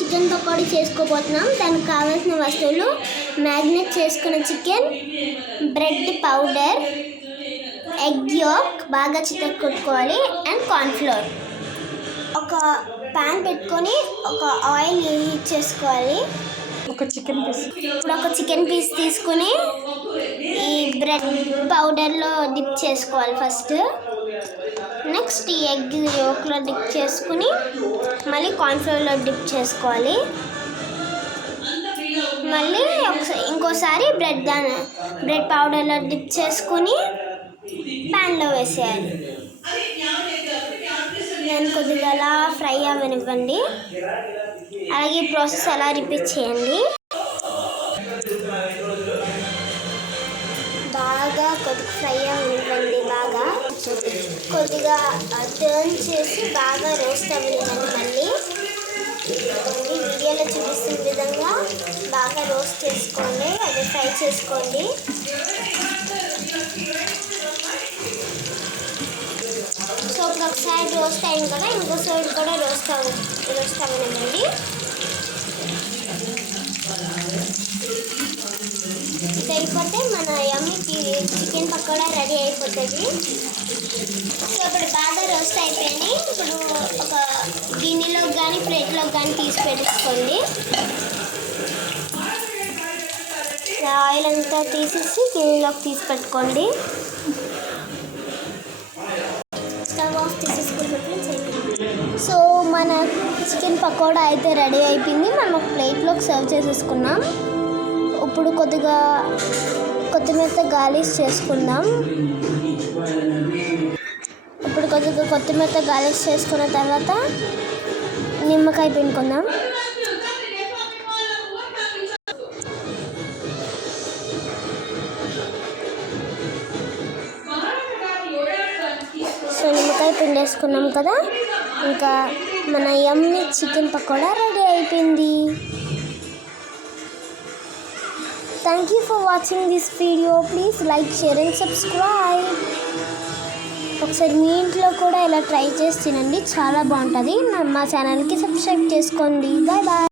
Chicken pakodi చేసుకోబోతున్నాం. దానికి కావాల్సిన వస్తువులు మ్యాగ్నేట్ చేసుకున్న chicken, bread powder, egg yolk బాగా చితక్కొట్టుకోవాలి అండ్ కార్న్ఫ్లోర్. ఒక ప్యాన్ పెట్టుకొని ఒక ఆయిల్ హీట్ చేసుకోవాలి. ఒక చికెన్ పీస్ తీసుకుని ఈ బ్రెడ్ పౌడర్లో డిప్ చేసుకోవాలి ఫస్ట్. నెక్స్ట్ ఈ ఎగ్ యోక్లో డిప్ చేసుకుని మళ్ళీ కార్న్ఫ్లోర్లో డిప్ చేసుకోవాలి. మళ్ళీ ఇంకోసారి బ్రెడ్ పౌడర్లో డిప్ చేసుకుని ప్యాన్లో వేసేయాలి. దాన్ని కొద్దిగా అలా ఫ్రై అవ్వనివ్వండి. అలాగే ఈ ప్రాసెస్ అలా రిపీట్ చేయండి. బాగా కొద్దిగా ఫ్రై అవ్వనివ్వండి. కొద్దిగా టర్న్ చేసి బాగా రోస్ట్ అవ్వనివ్వండి. మళ్ళీ వీడియోలో చూపిస్తున్న విధంగా బాగా రోస్ట్ చేసుకోండి, అదే ఫ్రై చేసుకోండి. సో ఇప్పుడు ఒకసారి రోస్ట్ అయింది కదా, ఇంకో సైడ్ కూడా రోస్ట్ అవ్వనివ్వండి. అయిపోతే మన యమ్మీ చికెన్ పకోడా రెడీ అయిపోతుంది. సో ఇప్పుడు బాగా రోస్ట్ అయిపోయినాయి. ఇప్పుడు ఒక గిన్నెలోకి కానీ ప్లేట్లోకి కానీ తీసి పెట్టేసుకోండి. ఆయిల్ అంతా తీసేసి గిన్నెలోకి తీసి పెట్టుకోండి. స్టవ్ ఆఫ్ తీసేసుకున్నప్పుడు సో మన చికెన్ పకోడా అయితే రెడీ అయిపోయింది. మనం ఒక ప్లేట్లోకి సర్వ్ చేసేసుకున్నాం. ఇప్పుడు కొద్దిగా కొత్తిమీరతో గార్నిష్ చేసుకుందాం. ఇప్పుడు కొద్దిగా కొత్తిమీరతో గార్నిష్ చేసుకున్న తర్వాత నిమ్మకాయ పిండుకుందాం. సో నిమ్మకాయ పిండేసుకున్నాం కదా, ఇంకా మన యమ్మీ చికెన్ పకోడా రెడీ అయిపోయింది. Thank you for watching this video. Please like, share and subscribe. ఒకసారి మీ ఇంట్లో కూడా ఇలా ట్రై చేసి తినండి, చాలా బాగుంటుంది. మా ఛానల్కి సబ్స్క్రైబ్ చేసుకోండి. Bye bye.